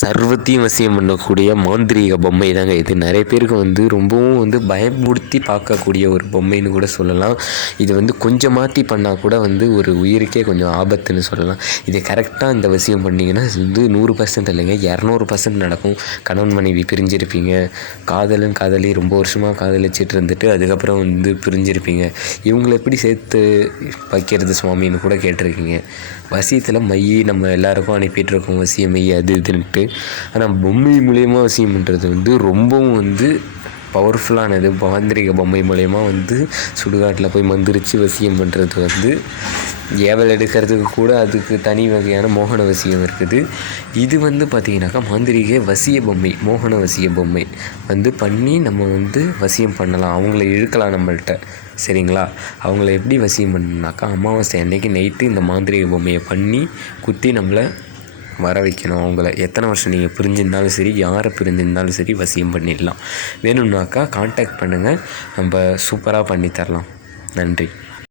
சர்வத்தையும் வசியம் பண்ணக்கூடிய மாந்திரீக பொம்மை தாங்க இது. நிறைய பேருக்கு வந்து ரொம்பவும் வந்து பயமுறுத்தி பார்க்கக்கூடிய ஒரு பொம்மைன்னு கூட சொல்லலாம். இது வந்து கொஞ்சம் மாற்றி பண்ணால் கூட வந்து ஒரு உயிருக்கே கொஞ்சம் ஆபத்துன்னு சொல்லலாம். இது கரெக்டாக இந்த வசியம் பண்ணிங்கன்னா வந்து நூறு பர்சன்ட் இல்லைங்க இரநூறு பர்சன்ட் நடக்கும். கணவன் மனைவி பிரிஞ்சிருப்பீங்க. காதலன் காதலி ரொம்ப வருஷமாக காதலிச்சிட்டு இருந்துட்டு அதுக்கப்புறம் வந்து பிரிஞ்சிருப்பீங்க. இவங்களை எப்படி சேர்த்து வைக்கிறது சுவாமின்னு கூட கேட்டிருக்கீங்க. வசியத்தில் மைய நம்ம எல்லாருக்கும் அனுப்பிட்டு இருக்கோம். வசிய மைய அது இதுன்ட்டு. ஆனால் பொம்மை மூலயமா வசியம் பண்ணுறது வந்து ரொம்பவும் வந்து பவர்ஃபுல்லானது மாந்திரிக பொம்மை மூலயமா வந்து சுடுகாட்டில் போய் மந்திரிச்சு வசியம் பண்ணுறது வந்து ஏவல் எடுக்கிறதுக்கு கூட அதுக்கு தனி வகையான மோகன வசியம் இருக்குது. இது வந்து பார்த்திங்கனாக்கா மாந்திரிக வசிய பொம்மை மோகன வசிய பொம்மை வந்து பண்ணி நம்ம வந்து வசியம் பண்ணலாம். அவங்கள இழுக்கலாம் நம்மள்ட்ட. சரிங்களா? அவங்கள எப்படி வசியம் பண்ணணுனாக்கா அமாவாசை அன்னைக்கு நைட்டு இந்த மாந்திரிக பொம்மையை பண்ணி குத்தி நம்மளை வர வைக்கணும் அவங்கள. எத்தனை வருஷம் நீங்கள் பிரிஞ்சிருந்தாலும் சரி யாரை பிரிஞ்சிருந்தாலும் சரி வசியம் பண்ணிடலாம். வேணும்னாக்கா காண்டாக்ட் பண்ணுங்கள் நம்ம சூப்பராக பண்ணி தரலாம் நன்றி.